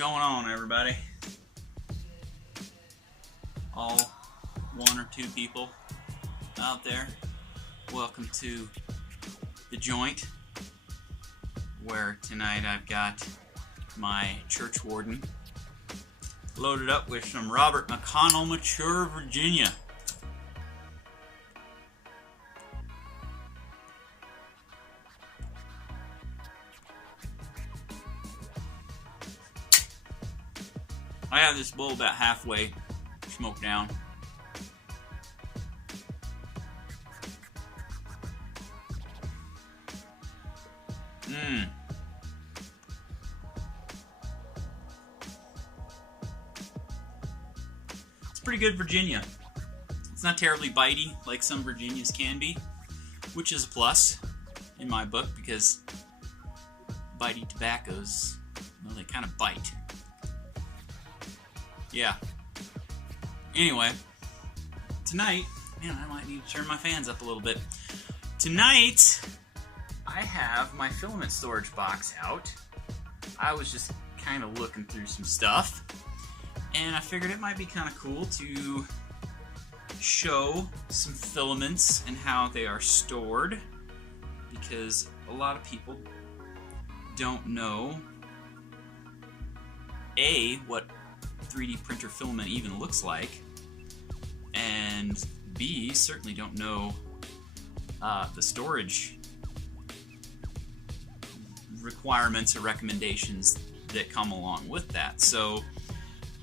going on, everybody? All one or two people out there, welcome to the joint, where tonight I've got my church warden loaded up with some Robert McConnell Mature Virginia. I have this bowl about halfway smoked down. It's pretty good Virginia. It's not terribly bitey like some Virginias can be, which is a plus in my book because bitey tobaccos, well, they kind of bite. Yeah. Anyway, tonight, man, I might need to turn my fans up a little bit. Tonight, I have my filament storage box out. I was just kind of looking through some stuff, and I figured it might be kind of cool to show some filaments and how they are stored, because a lot of people don't know A, what 3D printer filament even looks like, and B, certainly don't know the storage requirements or recommendations that come along with that. So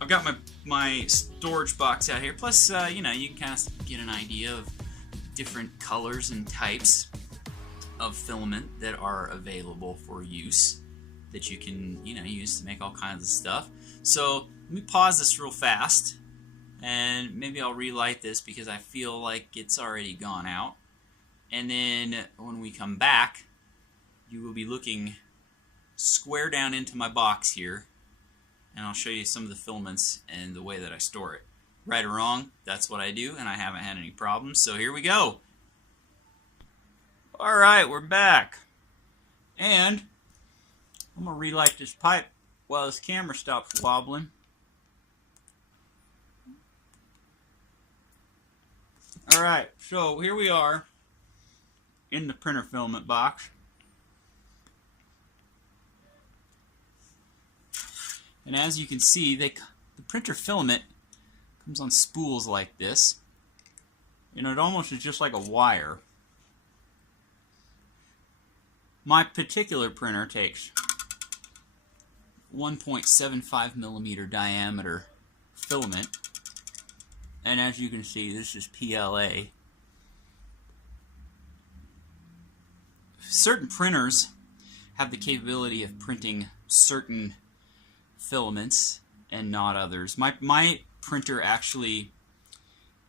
I've got my storage box out here, plus you know, you can kind of get an idea of different colors and types of filament that are available for use that you can, you know, use to make all kinds of stuff. So let me pause this real fast, and maybe I'll relight this because I feel like it's already gone out. And then when we come back, you will be looking square down into my box here, and I'll show you some of the filaments and the way that I store it. Right or wrong, that's what I do, and I haven't had any problems, so here we go. Alright, we're back. And I'm going to relight this pipe while this camera stops wobbling. Alright, so here we are in the printer filament box. And as you can see, the printer filament comes on spools like this. And it almost is just like a wire. My particular printer takes 1.75 millimeter diameter filament. And as you can see, this is PLA. Certain printers have the capability of printing certain filaments and not others. My printer actually,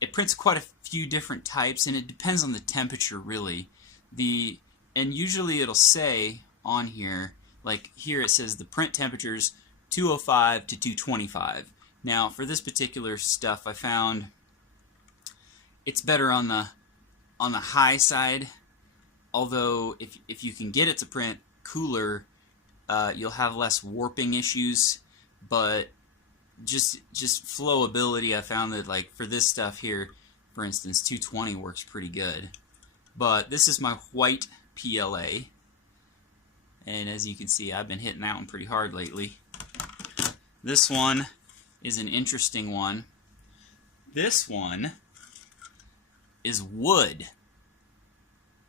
it prints quite a few different types, and it depends on the temperature really. And usually it'll say on here, like here it says the print temperature's 205 to 225. Now for this particular stuff, I found it's better on the high side. Although if you can get it to print cooler, you'll have less warping issues. But just flowability, I found that like for this stuff here, for instance, 220 works pretty good. But this is my white PLA, and as you can see, I've been hitting that one pretty hard lately. This one is an interesting one. This one is wood,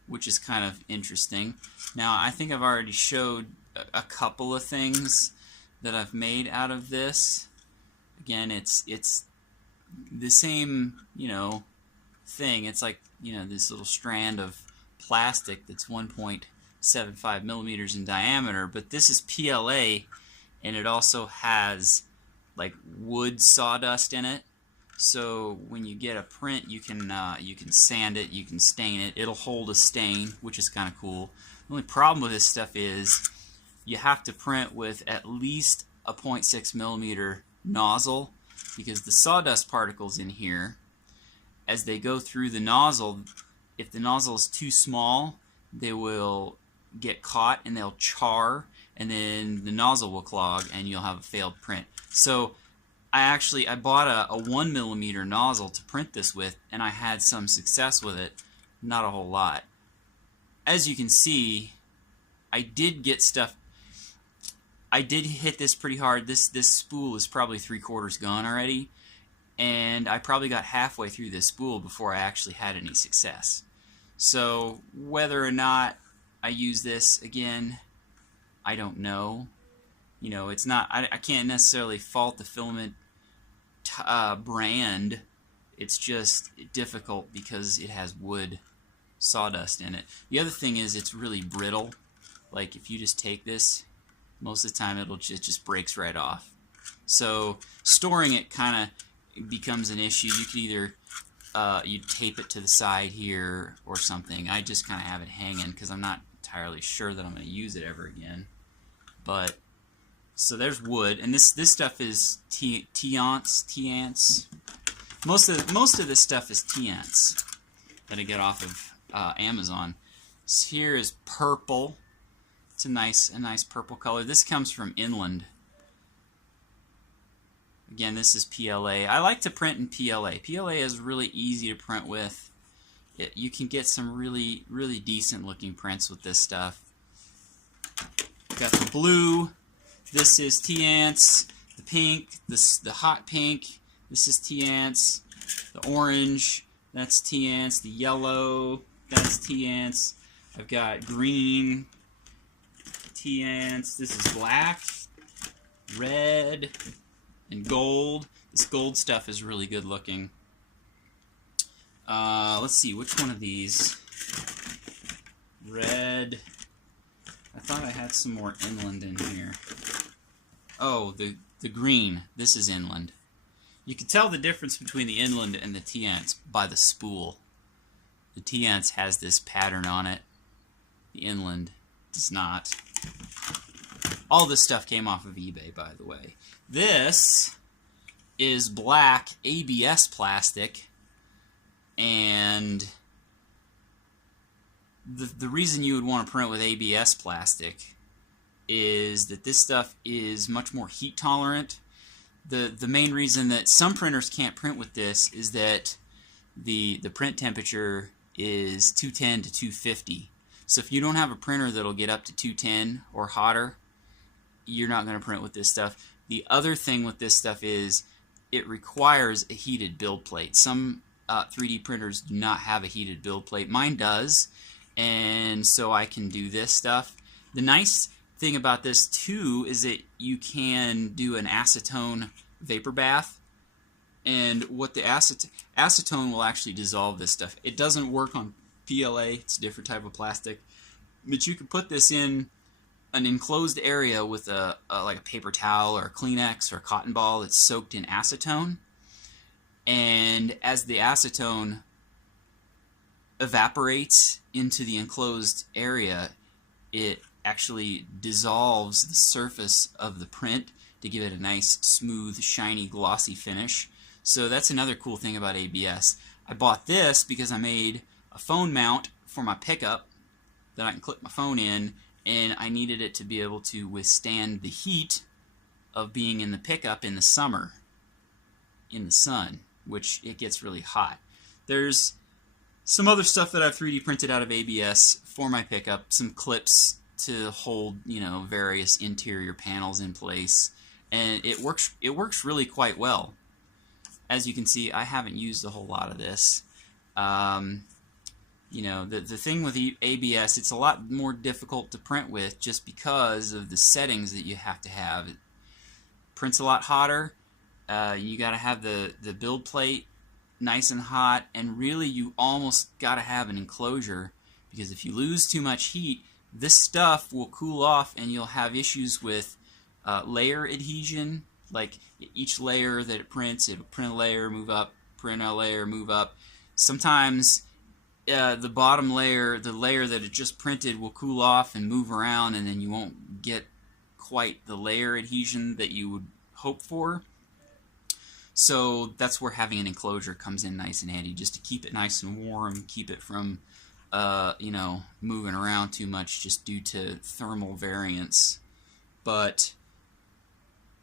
which is kind of interesting. Now, I think I've already showed a couple of things that I've made out of this. Again, it's the same, you know, thing. It's like, you know, this little strand of plastic that's 1.75 millimeters in diameter, but this is PLA, and it also has like wood sawdust in it. So when you get a print, you can sand it, you can stain it. It'll hold a stain, which is kind of cool. The only problem with this stuff is you have to print with at least a 0.6 millimeter nozzle, because the sawdust particles in here, as they go through the nozzle, if the nozzle is too small, they will get caught and they'll char, and then the nozzle will clog and you'll have a failed print. So I bought a 1mm nozzle to print this with, and I had some success with it, not a whole lot. As you can see, I did get stuff. I did hit this pretty hard. This spool is probably 3/4 gone already, and I probably got halfway through this spool before I actually had any success. So whether or not I use this again, I don't know. You know, it's not. I can't necessarily fault the Filament brand. It's just difficult because it has wood sawdust in it. The other thing is it's really brittle. Like if you just take this, most of the time it just breaks right off. So storing it kind of becomes an issue. You could either you tape it to the side here or something. I just kind of have it hanging because I'm not entirely sure that I'm going to use it ever again. But so there's wood, and this stuff is Tiance. Most of this stuff is Tiance that I get off of Amazon. So here is purple. It's a nice purple color. This comes from Inland. Again, this is PLA. I like to print in PLA. PLA is really easy to print with. You can get some really decent looking prints with this stuff. Got the blue. This is Tiance. The pink. The hot pink. This is Tiance. The orange. That's Tiance. The yellow. That's Tiance. I've got green. Tiance. This is black. Red. And gold. This gold stuff is really good looking. Let's see, which one of these? Red. I thought I had some more Inland in here. Oh, the green. This is Inland. You can tell the difference between the Inland and the Tiance by the spool. The Tiance has this pattern on it. The Inland does not. All this stuff came off of eBay, by the way. This is black ABS plastic, and the reason you would want to print with ABS plastic is that this stuff is much more heat tolerant. The main reason that some printers can't print with this is that the print temperature is 210 to 250. So if you don't have a printer that'll get up to 210 or hotter, you're not going to print with this stuff. The other thing with this stuff is it requires a heated build plate. Some 3D printers do not have a heated build plate. Mine does, and so I can do this stuff. The nice thing about this too is that you can do an acetone vapor bath, and what the acetone will actually dissolve this stuff. It doesn't work on PLA. It's a different type of plastic, but you can put this in an enclosed area with like a paper towel or a Kleenex or a cotton ball that's soaked in acetone, and as the acetone evaporates into the enclosed area, it actually dissolves the surface of the print to give it a nice, smooth, shiny, glossy finish. So that's another cool thing about ABS. I bought this because I made a phone mount for my pickup that I can clip my phone in, and I needed it to be able to withstand the heat of being in the pickup in the summer, in the sun, which it gets really hot. There's some other stuff that I've 3D printed out of ABS for my pickup, some clips to hold, you know, various interior panels in place, and it works really quite well. As you can see, I haven't used a whole lot of this. You know, the thing with ABS, it's a lot more difficult to print with just because of the settings that you have to have. It prints a lot hotter. You got to have the build plate nice and hot, and really you almost got to have an enclosure, because if you lose too much heat, this stuff will cool off and you'll have issues with layer adhesion. Like each layer that it prints, it'll print a layer, move up, print a layer, move up. Sometimes the bottom layer, the layer that it just printed, will cool off and move around, and then you won't get quite the layer adhesion that you would hope for. So that's where having an enclosure comes in nice and handy, just to keep it nice and warm, keep it from you know, moving around too much just due to thermal variance. But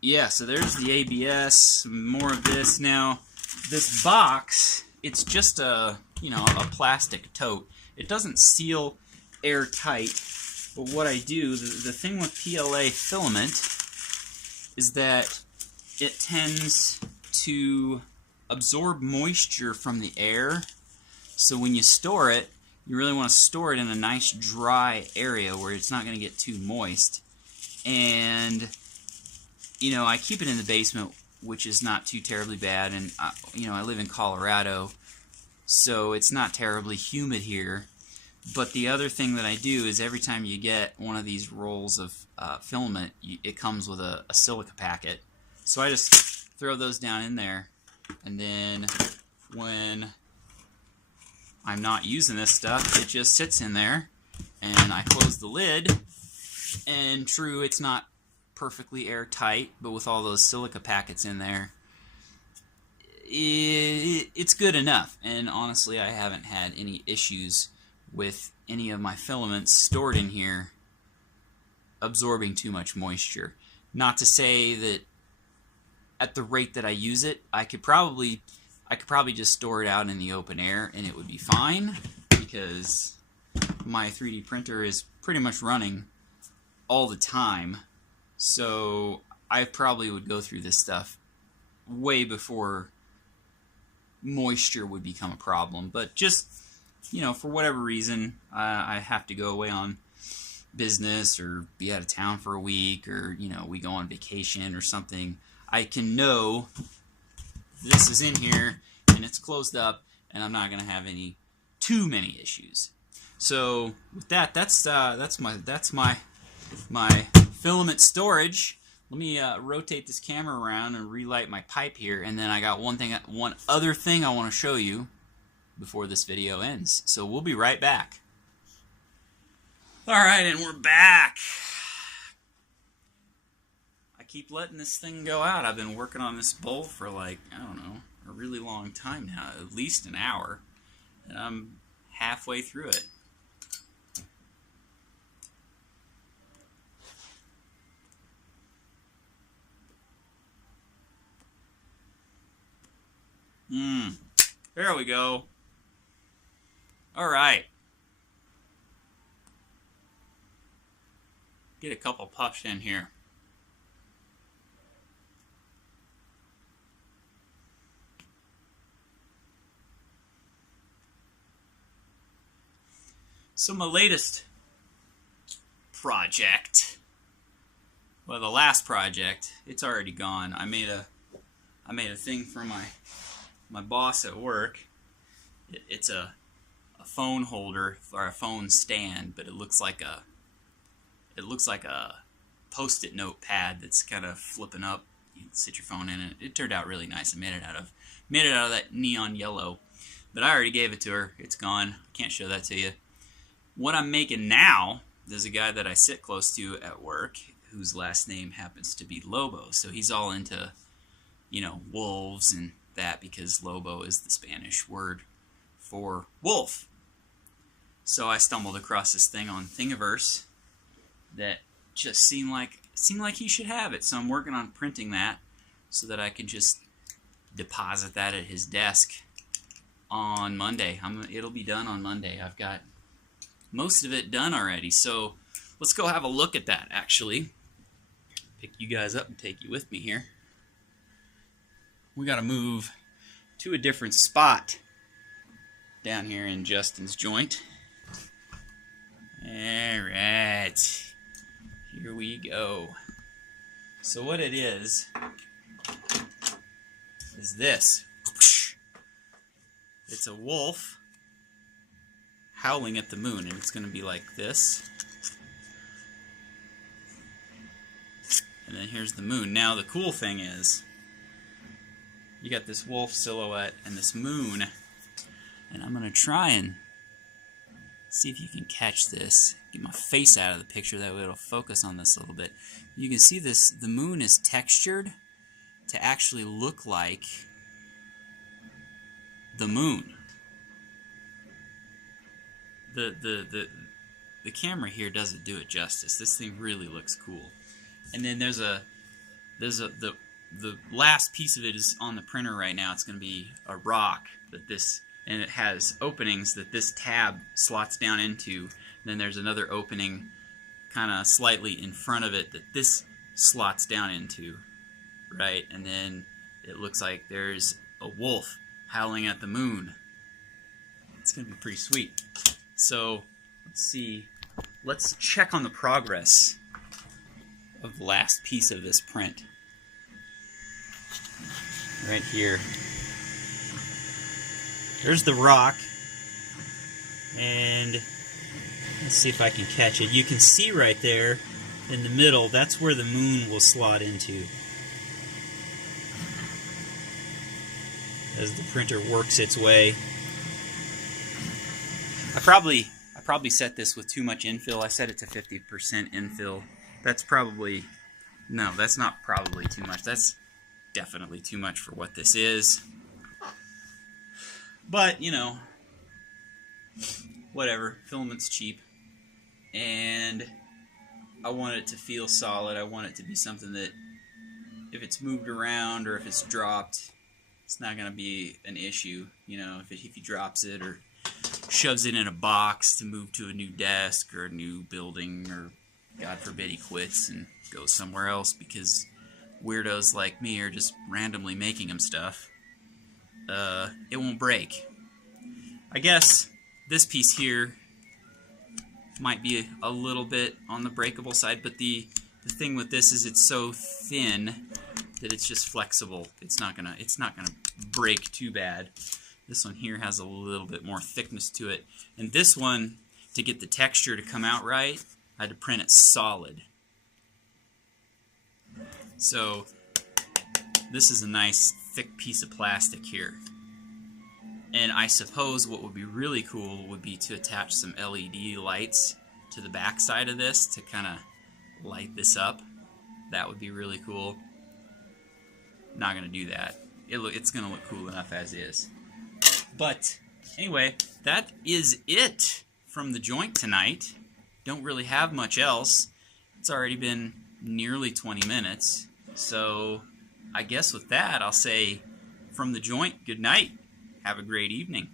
yeah, so there's the ABS, more of this. Now, this box, it's just a plastic tote. It doesn't seal airtight, but what I do, the thing with PLA filament is that it tends to absorb moisture from the air. So when you store it, you really want to store it in a nice dry area where it's not going to get too moist. And I keep it in the basement, which is not too terribly bad, and I live in Colorado, so it's not terribly humid here. But the other thing that I do is every time you get one of these rolls of filament, it comes with a silica packet. So I just throw those down in there, and then when I'm not using this stuff, it just sits in there, and I close the lid, and true, it's not perfectly airtight, but with all those silica packets in there, it's good enough. And honestly, I haven't had any issues with any of my filaments stored in here absorbing too much moisture. Not to say that at the rate that I use it, I could probably just store it out in the open air and it would be fine, because my 3D printer is pretty much running all the time. So I probably would go through this stuff way before moisture would become a problem. But just, for whatever reason, I have to go away on business or be out of town for a week, or, we go on vacation or something, I can know this is in here and it's closed up and I'm not going to have too many issues. So with that's my filament storage. Let me rotate this camera around and relight my pipe here, and then I got one other thing I want to show you before this video ends. So we'll be right back. Alright, and we're back. I keep letting this thing go out. I've been working on this bowl for a really long time now, at least an hour, and I'm halfway through it. There we go. Alright. Get a couple puffs in here. So my latest project, well, the last project, it's already gone. I made a thing for my boss at work. It's a phone holder or a phone stand, but it looks like a Post-it note pad that's kind of flipping up. You can sit your phone in it. It turned out really nice. I made it out of that neon yellow, but I already gave it to her. It's gone. Can't show that to you. What I'm making now, there's a guy that I sit close to at work whose last name happens to be Lobo, so he's all into wolves and that, because Lobo is the Spanish word for wolf. So I stumbled across this thing on Thingiverse that just seemed like he should have it. So I'm working on printing that so that I can just deposit that at his desk on Monday. It'll be done on Monday. I've got most of it done already. So let's go have a look at that, actually. Pick you guys up and take you with me here. We got to move to a different spot down here in Justin's joint. Alright, here we go. So what it is this. It's a wolf howling at the moon, and it's going to be like this. And then here's the moon. Now the cool thing is, you got this wolf silhouette and this moon, and I'm going to try and see if you can catch this. Get my face out of the picture, that way it'll focus on this a little bit. You can see this, the moon is textured to actually look like the moon. The camera here doesn't do it justice. This thing really looks cool. And then the last piece of it is on the printer right now. It's going to be a rock and it has openings that this tab slots down into. And then there's another opening kind of slightly in front of it that this slots down into, right? And then it looks like there's a wolf howling at the moon. It's going to be pretty sweet. So let's see. Let's check on the progress of the last piece of this print. Right here. There's the rock. And let's see if I can catch it. You can see right there in the middle, that's where the moon will slot into. As the printer works its way. I probably set this with too much infill. I set it to 50% infill. That's probably, no, that's not probably too much. That's definitely too much for what this is. But, you know, whatever. Filament's cheap. And I want it to feel solid. I want it to be something that if it's moved around or if it's dropped, it's not going to be an issue. You know, if he drops it or shoves it in a box to move to a new desk or a new building, or God forbid he quits and goes somewhere else because weirdos like me are just randomly making him stuff, it won't break. I guess this piece here might be a little bit on the breakable side, but the thing with this is it's so thin that it's just flexible. It's not gonna break too bad. This one here has a little bit more thickness to it. And this one, to get the texture to come out right, I had to print it solid. So this is a nice thick piece of plastic here. And I suppose what would be really cool would be to attach some LED lights to the back side of this to kind of light this up. That would be really cool. Not going to do that. It's going to look cool enough as is. But anyway, that is it from the joint tonight. Don't really have much else. It's already been nearly 20 minutes. So I guess with that, I'll say from the joint, good night. Have a great evening.